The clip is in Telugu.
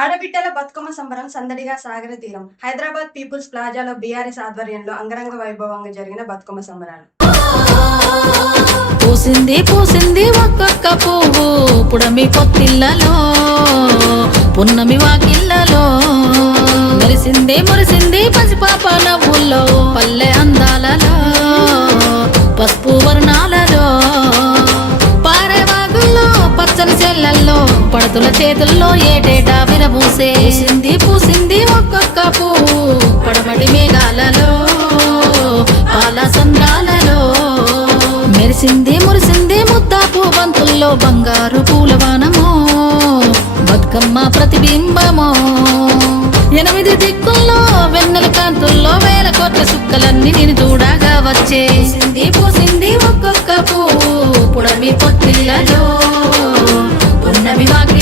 ఆడబిడ్డల బతుకమ్మ సంబరం సందడిగా సాగర తీరం. హైదరాబాద్ పీపుల్స్ ప్లాజాలో బీఆర్ఎస్ ఆధ్వర్యంలో అంగరంగ వైభవంగా జరిగిన బతుకమ్మ సంబరాలు. పూసింది పూసింది ఒక్కొక్క పువ్వు పుడమి పొత్తిళ్ళలో పున్నమి వాకిళ్ళలో మెరిసింది మురిసింది పసిపాప నవ్వుల్లో పల్లె అందాలలో పసుపు వర్ణాలలో పారేవాగుల్లో పచ్చని చెల్లల్లో పడతుల చేతుల్లో ఏటేటా విరబూసే పూసింది పూసింది ఒక్కొక్క పువ్వు పడమటి మేఘాలలో పాల సంద్రాలలో మెరిసింది మురిసింది ముద్దాపు బంతుల్లో బంగారు పూలవానమో బతుకమ్మ ప్రతిబింబమో 8 దిక్కుల్లో వెన్నెల కాంతుల్లో వేల కోట్ల సుక్కలన్నీ నేను చూడగా వచ్చే పూసింది పూసింది ఒక్కొక్క పువ్వు పుడమి పొత్తిళ్ళలో పున్నమి వాకి